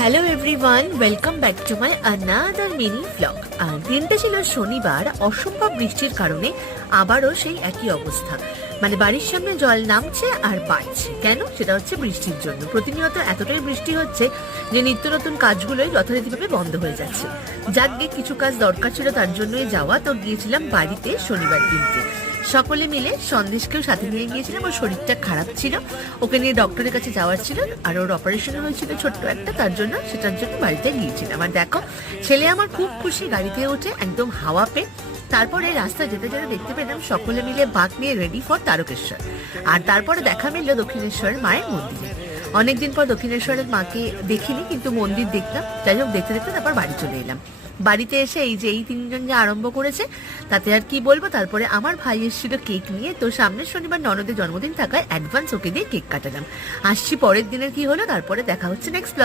Hello everyone welcome back to my another mini blog আর দিনটা ছিল শনিবার, অসম্ভব বৃষ্টির কারণে আবারও সেই একই অবস্থা। মানে বাড়ির সামনে জল নামছে আর বাড়ছে কেন? সেটা হচ্ছে বৃষ্টির জন্য। প্রতিনিয়ত এতটাই বৃষ্টি হচ্ছে যে নিত্য নতুন কাজগুলোই যথারীতিভাবে বন্ধ হয়ে যাচ্ছে। যাক কিছু কাজ দরকার ছিল তার জন্যই যাওয়া। তো গিয়েছিলাম বাড়িতে শনিবার দিনকে। সকলে মিলে সন্দেশকেও সাথে নিয়ে গিয়েছিলাম, ওর শরীরটা খারাপ ছিল। ওকে নিয়ে ডক্টরের কাছে যাওয়ার ছিল, আর ওর অপারেশন হয়েছিল ছোট্ট একটা, তার জন্য, সেটার জন্য বাড়িতে গিয়েছিলাম। আর দেখো, ছেলে আমার খুব খুশি, গাড়িতে উঠে একদম হাওয়া পেয়ে। তারপরে রাস্তা যেতে যেতে দেখতে পেলাম, সকলে মিলে বাঁক নিয়ে রেডি ফর তারকেশ্বর। আর তারপরে দেখা মিলল দক্ষিণেশ্বরের মায়ের মন্দিরে। অনেকদিন পর দক্ষিণেশ্বরের মাকে দেখিনি, কিন্তু মন্দির দেখলাম। যাই হোক, দেখতে দেখতে তারপর বাড়ি চলে এলাম। বাড়িতে এসে এই যে এই তিনজন যে আরম্ভ করেছে, তাতে আর কি বলব? তারপরে আমার ভাই এসেছিল কেক নিয়ে। তো সামনের শনিবার ননদের জন্মদিন থাকায় অ্যাডভান্স ওকে দিয়ে কেক কাটালাম। আসছি পরের দিনের কি হলো? তারপরে দেখা হচ্ছে নেক্সট